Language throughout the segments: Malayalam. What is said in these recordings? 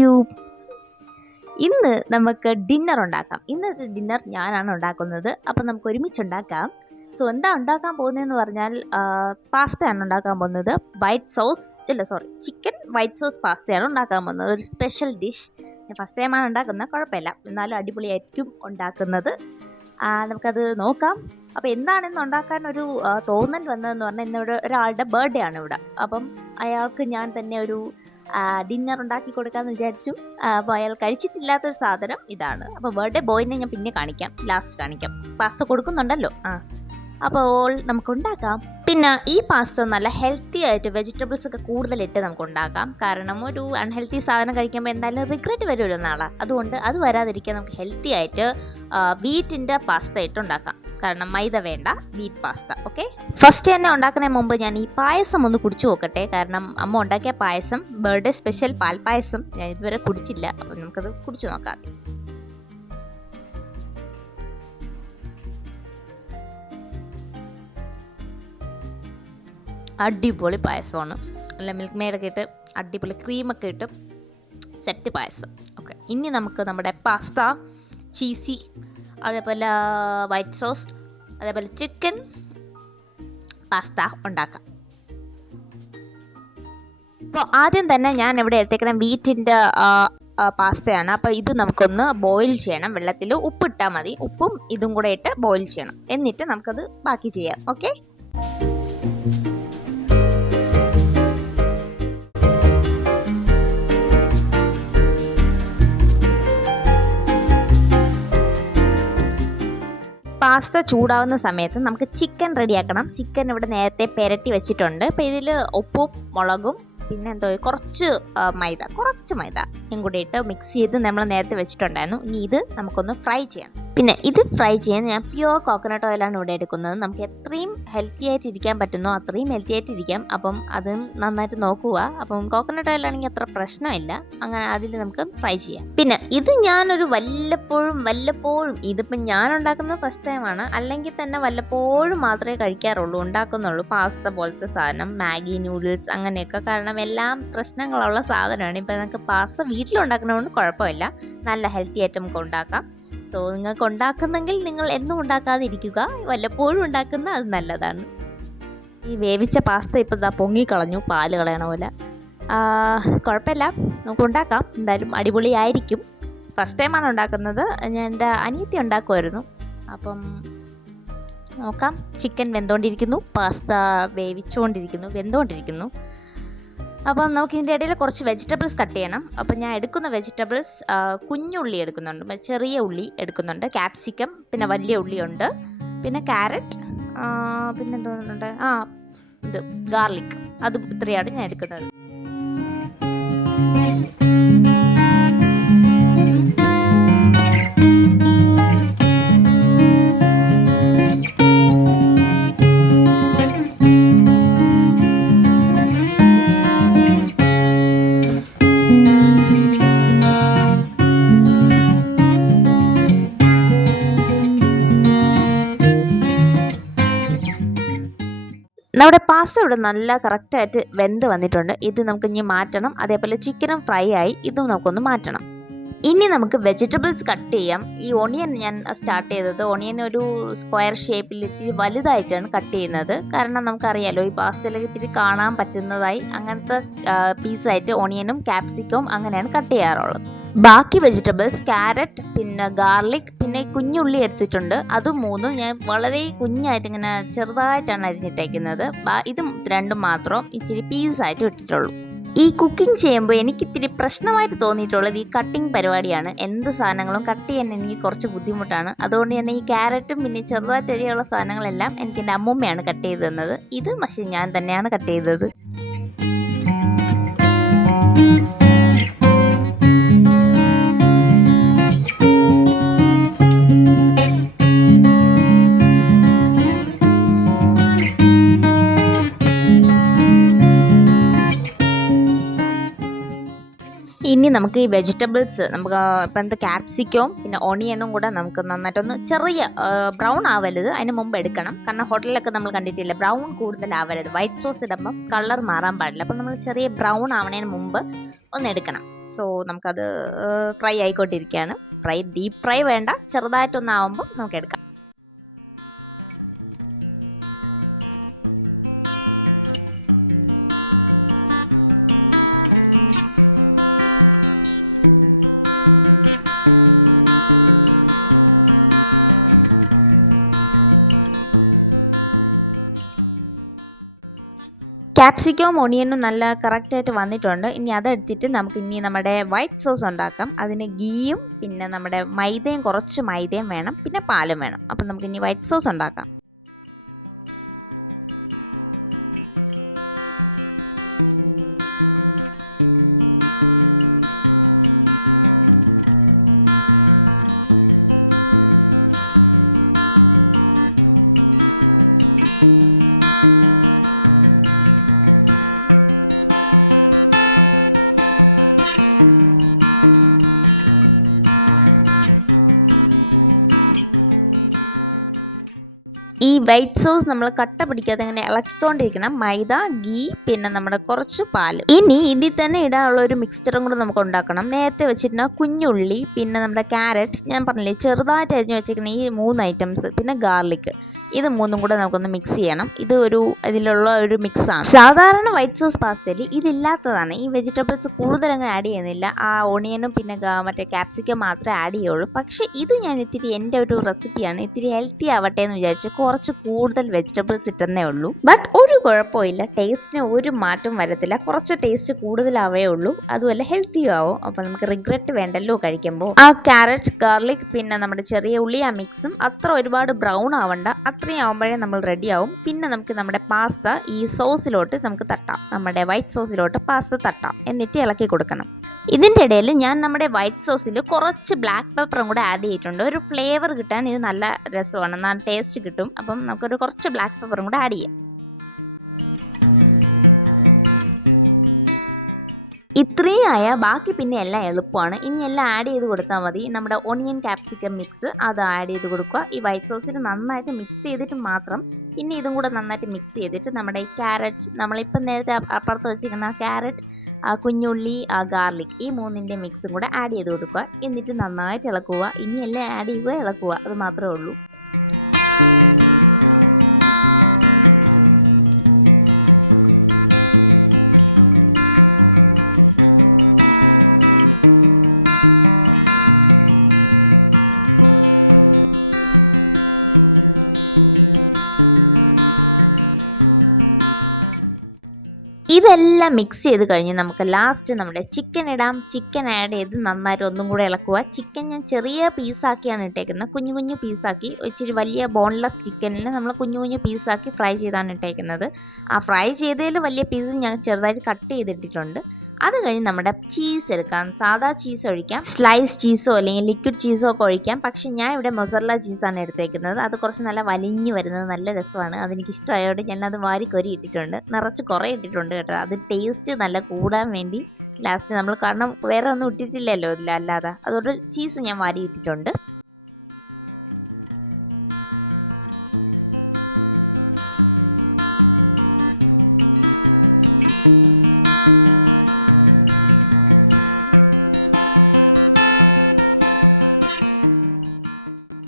യൂട്യൂബ്. ഇന്ന് നമുക്ക് ഡിന്നർ ഉണ്ടാക്കാം. ഇന്നത്തെ ഡിന്നർ ഞാനാണ് ഉണ്ടാക്കുന്നത്. അപ്പം നമുക്ക് ഒരുമിച്ച് ഉണ്ടാക്കാം. സോ എന്താ ഉണ്ടാക്കാൻ പോകുന്നതെന്ന് പറഞ്ഞാൽ പാസ്തയാണ് ഉണ്ടാക്കാൻ പോകുന്നത്. ചിക്കൻ വൈറ്റ് സോസ് പാസ്തയാണ് ഉണ്ടാക്കാൻ പോകുന്നത്. ഒരു സ്പെഷ്യൽ ഡിഷ്. ഞാൻ ഫസ്റ്റ് ടൈമാണ് ഉണ്ടാക്കുന്നത്, കുഴപ്പമില്ല, എന്നാലും അടിപൊളിയായിരിക്കും ഉണ്ടാക്കുന്നത്. നമുക്കത് നോക്കാം. അപ്പോൾ എന്താണെന്ന് ഉണ്ടാക്കാൻ ഒരു തോന്നൽ വന്നതെന്ന് പറഞ്ഞാൽ ഇന്നിവിടെ ഒരാളുടെ ബർത്ത്ഡേ ആണ് ഇവിടെ. അപ്പം അയാൾക്ക് ഞാൻ തന്നെ ഒരു ഡിന്നർ ഉണ്ടാക്കി കൊടുക്കാമെന്ന് വിചാരിച്ചു. അപ്പോൾ അയാൾ കഴിച്ചിട്ടില്ലാത്തൊരു സാധനം ഇതാണ്. അപ്പോൾ ബർത്ത്ഡേ ബോയിനെ ഞാൻ പിന്നെ കാണിക്കാം, ലാസ്റ്റ് കാണിക്കാം. പാസ്ത കൊടുക്കുന്നുണ്ടല്ലോ. അപ്പോൾ നമുക്ക് ഉണ്ടാക്കാം. പിന്നെ ഈ പാസ്ത നല്ല ഹെൽത്തി ആയിട്ട് വെജിറ്റബിൾസ് ഒക്കെ കൂടുതലിട്ട് നമുക്ക് ഉണ്ടാക്കാം. കാരണം ഒരു അൺഹെൽത്തി സാധനം കഴിക്കുമ്പോൾ എന്തായാലും റിഗ്രറ്റ് വരുമല്ലോ നാളെ. അതുകൊണ്ട് അത് വരാതിരിക്കാൻ നമുക്ക് ഹെൽത്തി ആയിട്ട് വീറ്റിൻ്റെ പാസ്ത ഇട്ട് ഉണ്ടാക്കാം. കാരണം മൈദ വേണ്ട, വീറ്റ് പാസ്ത. ഓക്കെ, ഫസ്റ്റ് തന്നെ ഉണ്ടാക്കുന്നതിന് മുമ്പ് ഞാൻ ഈ പായസം ഒന്ന് കുടിച്ചു നോക്കട്ടെ. കാരണം അമ്മ ഉണ്ടാക്കിയ പായസം, ബർത്ത്ഡേ സ്പെഷ്യൽ പാൽപ്പായസം, ഞാൻ ഇതുവരെ കുടിച്ചില്ല. അപ്പോൾ നമുക്കത് കുടിച്ചു നോക്കാം. അടിപൊളി പായസമാണ്. നല്ല മിൽക്ക് മെയ്ഡൊക്കെ ഇട്ട് അടിപൊളി ക്രീമൊക്കെ ഇട്ട് സെറ്റ് പായസം. ഓക്കെ, ഇനി നമുക്ക് നമ്മുടെ പാസ്ത, ചീസി, അതേപോലെ വൈറ്റ് സോസ്, അതേപോലെ ചിക്കൻ പാസ്ത ഉണ്ടാക്കാം. അപ്പോൾ ആദ്യം തന്നെ ഞാൻ ഇവിടെ എടുത്തേക്കുന്ന വീറ്റിൻ്റെ പാസ്തയാണ്. അപ്പോൾ ഇത് നമുക്കൊന്ന് ബോയിൽ ചെയ്യണം. വെള്ളത്തിൽ ഉപ്പിട്ടാൽ മതി. ഉപ്പും ഇതും കൂടെ ഇട്ട് ബോയിൽ ചെയ്യണം. എന്നിട്ട് നമുക്കത് ബാക്കി ചെയ്യാം. ഓക്കെ, പാസ്ത ചൂടാവുന്ന സമയത്ത് നമുക്ക് ചിക്കൻ റെഡിയാക്കണം. ചിക്കൻ ഇവിടെ നേരത്തെ പെരട്ടി വെച്ചിട്ടുണ്ട്. അപ്പോൾ ഇതിൽ ഉപ്പും മുളകും പിന്നെ കുറച്ച് മൈദ കൂടി ഇട്ട് മിക്സ് ചെയ്ത് നമ്മൾ നേരത്തെ വെച്ചിട്ടുണ്ടായിരുന്നു. ഇനി ഇത് നമുക്കൊന്ന് ഫ്രൈ ചെയ്യണം. പിന്നെ ഇത് ഫ്രൈ ചെയ്യാൻ ഞാൻ പ്യുവർ കോക്കനട്ട് ഓയിലാണ് ഇവിടെ എടുക്കുന്നത്. നമുക്ക് എത്രയും ഹെൽത്തി ആയിട്ട് ഇരിക്കാൻ പറ്റുന്നോ അത്രയും ഹെൽത്തി ആയിട്ട് ഇരിക്കാം. അപ്പം അതും നന്നായിട്ട് നോക്കുക. അപ്പം കോക്കനട്ട് ഓയിലാണെങ്കിൽ അത്ര പ്രശ്നമില്ല. അങ്ങനെ അതിൽ നമുക്ക് ഫ്രൈ ചെയ്യാം. പിന്നെ ഇത് ഞാനൊരു വല്ലപ്പോഴും ഇതിപ്പം ഞാൻ ഉണ്ടാക്കുന്നത് ഫസ്റ്റ് ടൈമാണ്. അല്ലെങ്കിൽ തന്നെ വല്ലപ്പോഴും മാത്രമേ കഴിക്കാറുള്ളൂ, ഉണ്ടാക്കുന്നുള്ളൂ. പാസ്ത പോലത്തെ സാധനം, മാഗി നൂഡിൽസ് അങ്ങനെയൊക്കെ. കാരണം എല്ലാം പ്രശ്നങ്ങളുള്ള സാധനമാണ്. ഇപ്പം നമുക്ക് പാസ്ത വീട്ടിലുണ്ടാക്കുന്നതുകൊണ്ട് കുഴപ്പമില്ല, നല്ല ഹെൽത്തി ആയിട്ട് നമുക്ക് ഉണ്ടാക്കാം. സോ നിങ്ങൾക്ക് ഉണ്ടാക്കുന്നെങ്കിൽ നിങ്ങൾ എന്നും ഉണ്ടാക്കാതിരിക്കുക, വല്ലപ്പോഴും ഉണ്ടാക്കുന്ന അത് നല്ലതാണ്. ഈ വേവിച്ച പാസ്ത ഇപ്പോൾ ഇതാ പൊങ്ങിക്കളഞ്ഞു, പാല് കളയണ പോലെ. കുഴപ്പമില്ല, നമുക്ക് ഉണ്ടാക്കാം. എന്തായാലും അടിപൊളിയായിരിക്കും. ഫസ്റ്റ് ടൈമാണ് ഉണ്ടാക്കുന്നത്. ഞാൻ എൻ്റെ അനിയത്തി ഉണ്ടാക്കുമായിരുന്നു. അപ്പം നോക്കാം. ചിക്കൻ വെന്തുകൊണ്ടിരിക്കുന്നു, പാസ്ത വെന്തുകൊണ്ടിരിക്കുന്നു. അപ്പം നമുക്ക് ഇതിൻ്റെ ഇടയിൽ കുറച്ച് വെജിറ്റബിൾസ് കട്ട് ചെയ്യണം. അപ്പം ഞാൻ എടുക്കുന്ന വെജിറ്റബിൾസ് കുഞ്ഞുള്ളി എടുക്കുന്നുണ്ട്, ചെറിയ ഉള്ളി എടുക്കുന്നുണ്ട്, ക്യാപ്സിക്കം, പിന്നെ വലിയ ഉള്ളിയുണ്ട്, പിന്നെ ക്യാരറ്റ്, പിന്നെ എന്തോന്നുണ്ട്, ഇത് ഗാർലിക്. അതും ഇത്രയാണ് ഞാൻ എടുക്കുന്നത്. നമ്മുടെ പാസ്ത ഇവിടെ നല്ല കറക്റ്റായിട്ട് വെന്ത് വന്നിട്ടുണ്ട്. ഇത് നമുക്ക് ഇനി മാറ്റണം. അതേപോലെ ചിക്കനും ഫ്രൈ ആയി, ഇതും നമുക്കൊന്ന് മാറ്റണം. ഇനി നമുക്ക് വെജിറ്റബിൾസ് കട്ട് ചെയ്യാം. ഈ ഓണിയൻ ഞാൻ സ്റ്റാർട്ട് ചെയ്തത്, ഓണിയൻ ഒരു സ്ക്വയർ ഷേപ്പിൽ ഇത്തിരി വലുതായിട്ടാണ് കട്ട് ചെയ്യുന്നത്. കാരണം നമുക്കറിയാലോ ഈ പാസ്തയിലേക്ക് ഇത്തിരി കാണാൻ പറ്റുന്നതായി അങ്ങനത്തെ പീസായിട്ട് ഓണിയനും ക്യാപ്സിക്കവും അങ്ങനെയാണ് കട്ട് ചെയ്യാറുള്ളത്. ബാക്കി വെജിറ്റബിൾസ് ക്യാരറ്റ്, പിന്നെ ഗാർലിക്, പിന്നെ കുഞ്ഞുള്ളി എടുത്തിട്ടുണ്ട്. അതും മൂന്നും ഞാൻ വളരെ കുഞ്ഞായിട്ട് ഇങ്ങനെ ചെറുതായിട്ടാണ് അരിഞ്ഞിട്ടേക്കുന്നത്. ഇതും രണ്ടും മാത്രം ഇച്ചിരി പീസായിട്ട് ഇട്ടിട്ടുള്ളൂ. ഈ കുക്കിംഗ് ചെയ്യുമ്പോൾ എനിക്കിത്തിരി പ്രശ്നമായിട്ട് തോന്നിയിട്ടുള്ളത് ഈ കട്ടിങ് പരിപാടിയാണ്. എന്ത് സാധനങ്ങളും കട്ട് ചെയ്യാൻ എനിക്ക് കുറച്ച് ബുദ്ധിമുട്ടാണ്. അതുകൊണ്ട് തന്നെ ഈ ക്യാരറ്റും പിന്നെ ചെറുതായിട്ട് അരിയുള്ള സാധനങ്ങളെല്ലാം എനിക്ക് എൻ്റെ അമ്മൂമ്മയാണ് കട്ട് ചെയ്ത് തന്നത്. ഇത് പക്ഷേ ഞാൻ തന്നെയാണ് കട്ട് ചെയ്തത്. ഇനി നമുക്ക് ഈ വെജിറ്റബിൾസ് ഇപ്പം ക്യാപ്സിക്കവും പിന്നെ ഓണിയനും കൂടെ നമുക്ക് നന്നായിട്ടൊന്ന് ചെറിയ ബ്രൗൺ ആവരുത്, അതിന് മുമ്പ് എടുക്കണം. കാരണം ഹോട്ടലിലൊക്കെ നമ്മൾ കണ്ടിട്ടില്ല, ബ്രൗൺ കൂടുതലാവരുത്. വൈറ്റ് സോസ് ഇടുമ്പം കളർ മാറാൻ പാടില്ല. അപ്പം നമ്മൾ ചെറിയ ബ്രൗൺ ആവണതിന് മുമ്പ് ഒന്ന് എടുക്കണം. സോ നമുക്കത് ഫ്രൈ ആയിക്കൊണ്ടിരിക്കുകയാണ്. ഡീപ്പ് ഫ്രൈ വേണ്ട, ചെറുതായിട്ടൊന്നാവുമ്പോൾ നമുക്ക് എടുക്കാം. ക്യാപ്സിക്കവും ഒണിയനും നല്ല കറക്റ്റായിട്ട് വന്നിട്ടുണ്ട്. ഇനി അതെടുത്തിട്ട് നമുക്ക് ഇനി നമ്മുടെ വൈറ്റ് സോസ് ഉണ്ടാക്കാം. അതിന് ഗീയും പിന്നെ നമ്മുടെ മൈദയും, കുറച്ച് മൈദയും വേണം, പിന്നെ പാലും വേണം. അപ്പം നമുക്ക് ഇനി വൈറ്റ് സോസ് ഉണ്ടാക്കാം. ഈ വൈറ്റ് സോസ് നമ്മൾ കട്ട പിടിക്കാതെ അങ്ങനെ ഇളക്കിക്കൊണ്ടിരിക്കണം. മൈദ, ഗീ, പിന്നെ നമ്മുടെ കുറച്ച് പാല്. ഇനി ഇതിൽ തന്നെ ഇടാനുള്ള ഒരു മിക്സ്ചറും കൂടെ നമുക്ക് ഉണ്ടാക്കണം. നേരത്തെ വെച്ചിരുന്ന കുഞ്ഞുള്ളി, പിന്നെ നമ്മുടെ ക്യാരറ്റ്, ഞാൻ പറഞ്ഞില്ലേ ചെറുതായിട്ട് അരിഞ്ഞ് വെച്ചിരിക്കുന്ന ഈ 3 ഐറ്റംസ്, പിന്നെ ഗാർലിക്, ഇത് 3ഉം കൂടെ നമുക്കൊന്ന് മിക്സ് ചെയ്യണം. ഇത് ഇതിലുള്ള ഒരു മിക്സാണ്. സാധാരണ വൈറ്റ് സോസ് പാസ്തയിൽ ഇതില്ലാത്തതാണ്. ഈ വെജിറ്റബിൾസ് കൂടുതലങ്ങ് ആഡ് ചെയ്യുന്നില്ല. ആ ഓണിയനും പിന്നെ മറ്റേ ക്യാപ്സിക്കം മാത്രമേ ആഡ് ചെയ്യുള്ളൂ. പക്ഷേ ഇത് ഞാൻ ഇത്തിരി എൻ്റെ ഒരു റെസിപ്പിയാണ്, ഇത്തിരി ഹെൽത്തി ആവട്ടെ എന്ന് വിചാരിച്ചു കുറച്ച് കൂടുതൽ വെജിറ്റബിൾസ് ഇട്ടെന്നേ ഉള്ളൂ. ബട്ട് ഒരു കുഴപ്പമില്ല, ടേസ്റ്റിന് ഒരു മാറ്റം വരത്തില്ല. കുറച്ച് ടേസ്റ്റ് കൂടുതലാവേ ഉള്ളൂ, അതുപോലെ ഹെൽത്തിയും ആവും. അപ്പോൾ നമുക്ക് റിഗ്രറ്റ് വേണ്ടല്ലോ കഴിക്കുമ്പോൾ. ആ ക്യാരറ്റ്, ഗാർലിക്, പിന്നെ നമ്മുടെ ചെറിയ ഉള്ളി, ആ മിക്സും അത്ര ഒരുപാട് ബ്രൗൺ ആവണ്ട, അത്രയും ആവുമ്പോഴേ നമ്മൾ റെഡിയാവും. പിന്നെ നമുക്ക് നമ്മുടെ പാസ്ത ഈ സോസിലോട്ട് നമുക്ക് തട്ടാം, നമ്മുടെ വൈറ്റ് സോസിലോട്ട് പാസ്ത തട്ടാം, എന്നിട്ട് ഇളക്കി കൊടുക്കണം. ഇതിൻ്റെ ഇടയിൽ ഞാൻ നമ്മുടെ വൈറ്റ് സോസിൽ കുറച്ച് ബ്ലാക്ക് പെപ്പറും കൂടെ ആഡ് ചെയ്തിട്ടുണ്ട്. ഒരു ഫ്ലേവർ കിട്ടാൻ ഇത് നല്ല രസമാണ്, നല്ല ടേസ്റ്റ് കിട്ടും. അപ്പം നമുക്കൊരു കുറച്ച് ബ്ലാക്ക് പെപ്പറും കൂടെ ആഡ് ചെയ്യാം. ഇത്രയും ആയാൽ ബാക്കി പിന്നെ എല്ലാം എളുപ്പമാണ്. ഇനി എല്ലാം ആഡ് ചെയ്ത് കൊടുത്താൽ മതി. നമ്മുടെ ഓണിയൻ ക്യാപ്സിക്കം മിക്സ് അത് ആഡ് ചെയ്ത് കൊടുക്കുക. ഈ വൈറ്റ് സോസിൽ നന്നായിട്ട് മിക്സ് ചെയ്തിട്ട് മാത്രം, പിന്നെ ഇതും കൂടെ നന്നായിട്ട് മിക്സ് ചെയ്തിട്ട് നമ്മുടെ ഈ ക്യാരറ്റ്, നമ്മളിപ്പം നേരത്തെ അപ്പുറത്ത് വെച്ചിരിക്കുന്ന ക്യാരറ്റ്, കുഞ്ഞുള്ളി, ഗാർലിക്, ഈ 3ന്റെ മിക്സും കൂടെ ആഡ് ചെയ്ത് കൊടുക്കുക. എന്നിട്ട് നന്നായിട്ട് ഇളക്കുക. ഇനി എല്ലാം ആഡ് ചെയ്യുക, ഇളക്കുക, അത് മാത്രമേ ഉള്ളൂ. ഇതെല്ലാം മിക്സ് ചെയ്ത് കഴിഞ്ഞ് നമുക്ക് ലാസ്റ്റ് നമ്മുടെ ചിക്കൻ ഇടാം. ചിക്കൻ ആഡ് ചെയ്ത് നന്നായിട്ട് ഒന്നും കൂടെ ഇളക്കുക. ചിക്കൻ ഞാൻ ചെറിയ പീസാക്കിയാണ് ഇട്ടേക്കുന്നത്, കുഞ്ഞു കുഞ്ഞു പീസാക്കി. ഇച്ചിരി വലിയ ബോൺലെസ് ചിക്കനിൽ നമ്മൾ കുഞ്ഞു കുഞ്ഞു പീസാക്കി ഫ്രൈ ചെയ്താണ് ഇട്ടേക്കുന്നത്. ആ ഫ്രൈ ചെയ്തതിൽ വലിയ പീസ് ഞാൻ ചെറുതായിട്ട് കട്ട് ചെയ്തിട്ടിട്ടുണ്ട്. അത് കഴിഞ്ഞ് നമ്മുടെ ചീസ് എടുക്കാം. സാധാ ചീസ് ഒഴിക്കാം, സ്ലൈസ് ചീസോ അല്ലെങ്കിൽ ലിക്വിഡ് ചീസോ ഒക്കെ ഒഴിക്കാം. പക്ഷെ ഞാൻ ഇവിടെ മൊസറല്ല ചീസാണ് എടുത്തേക്കുന്നത്. അത് കുറച്ച് നല്ല വലിഞ്ഞു വരുന്നത് നല്ല രസമാണ്. അതെനിക്ക് ഇഷ്ടമായതുകൊണ്ട് ഞാനത് വാരിക്കൊരി ഇട്ടിട്ടുണ്ട്, നിറച്ച് കുറേ ഇട്ടിട്ടുണ്ട് കേട്ടോ. അത് ടേസ്റ്റ് നല്ല കൂടാൻ വേണ്ടി ലാസ്റ്റ് നമ്മൾ, കാരണം വേറെ ഒന്നും ഇട്ടിട്ടില്ലല്ലോ അല്ലാതെ, അതുകൊണ്ട് ചീസ് ഞാൻ വാരി ഇട്ടിട്ടുണ്ട്.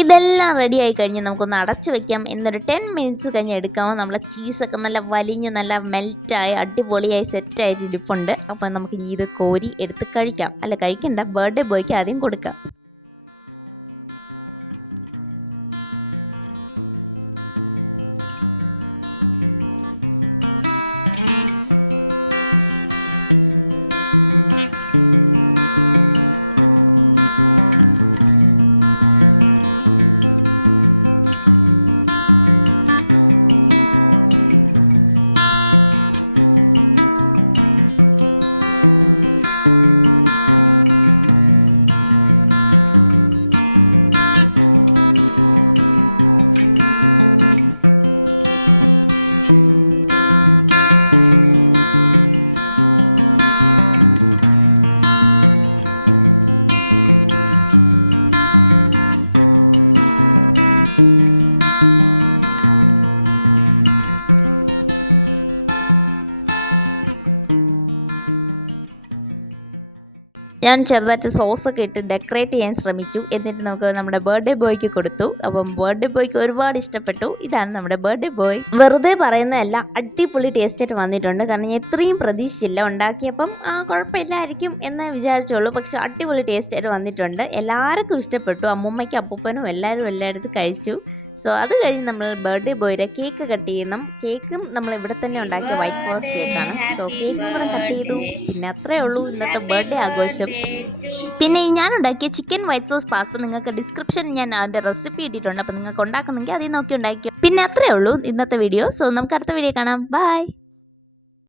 ഇതെല്ലാം റെഡി ആയി കഴിഞ്ഞ് നമുക്കൊന്ന് അടച്ചു വെക്കാം. എന്നൊരു 10 മിനിറ്റ്സ് കഴിഞ്ഞ് എടുക്കാമോ. നമ്മളെ ചീസൊക്കെ നല്ല വലിഞ്ഞ് നല്ല മെൽറ്റായി അടിപൊളിയായി സെറ്റായിട്ട് ഇരിപ്പുണ്ട്. അപ്പം നമുക്ക് ഇനി ഇത് കോരി എടുത്ത് കഴിക്കാം. അല്ല കഴിക്കണ്ട, ബർത്ത്ഡേ ബോയ്ക്ക് ആദ്യം കൊടുക്കാം. ഞാൻ ചെറുതായിട്ട് സോസൊക്കെ ഇട്ട് ഡെക്കറേറ്റ് ചെയ്യാൻ ശ്രമിച്ചു. എന്നിട്ട് നമുക്ക് നമ്മുടെ ബർത്ത്ഡേ ബോയ്ക്ക് കൊടുത്തു. അപ്പം ബർത്ത്ഡേ ബോയ്ക്ക് ഒരുപാട് ഇഷ്ടപ്പെട്ടു. ഇതാണ് നമ്മുടെ ബർത്ത്ഡേ ബോയ്. വെറുതെ പറയുന്നതല്ല, അടിപൊളി ടേസ്റ്റ് ആയിട്ട് വന്നിട്ടുണ്ട്. കാരണം ഞാൻ ഇത്രയും പ്രതീക്ഷിച്ചില്ല. ഉണ്ടാക്കിയപ്പം കുഴപ്പമില്ലായിരിക്കും എന്ന് വിചാരിച്ചുള്ളൂ. പക്ഷെ അടിപൊളി ടേസ്റ്റ് ആയിട്ട് വന്നിട്ടുണ്ട്. എല്ലാവർക്കും ഇഷ്ടപ്പെട്ടു. അമ്മൂമ്മയ്ക്കും അപ്പൂപ്പനും എല്ലായിടത്തും കഴിച്ചു. സോ അത് കഴിഞ്ഞ് നമ്മൾ ബർത്ത്ഡേ ബോയുടെ കേക്ക് കട്ട് ചെയ്യണം. കേക്കും നമ്മൾ ഇവിടെ തന്നെ ഉണ്ടാക്കിയ വൈറ്റ് ഫോറസ്റ്റ് കേക്കാണ്. സോ കേക്കും കൂടെ കട്ട് ചെയ്തു. പിന്നെ അത്രേ ഉള്ളൂ ഇന്നത്തെ ബർത്ത്ഡേ ആഘോഷം. പിന്നെ ഞാൻ ഉണ്ടാക്കിയ ചിക്കൻ വൈറ്റ് സോസ് പാസ്ത നിങ്ങൾക്ക് ഡിസ്ക്രിപ്ഷനിൽ ഞാൻ അതിൻ്റെ റെസിപ്പി ഇട്ടിട്ടുണ്ട്. അപ്പോൾ നിങ്ങൾക്ക് ഉണ്ടാക്കണമെങ്കിൽ അതിൽ നോക്കി ഉണ്ടാക്കിയോ. പിന്നെ അത്രേ ഉള്ളൂ ഇന്നത്തെ വീഡിയോ. സോ നമുക്ക് അടുത്ത വീഡിയോ കാണാം. ബൈ.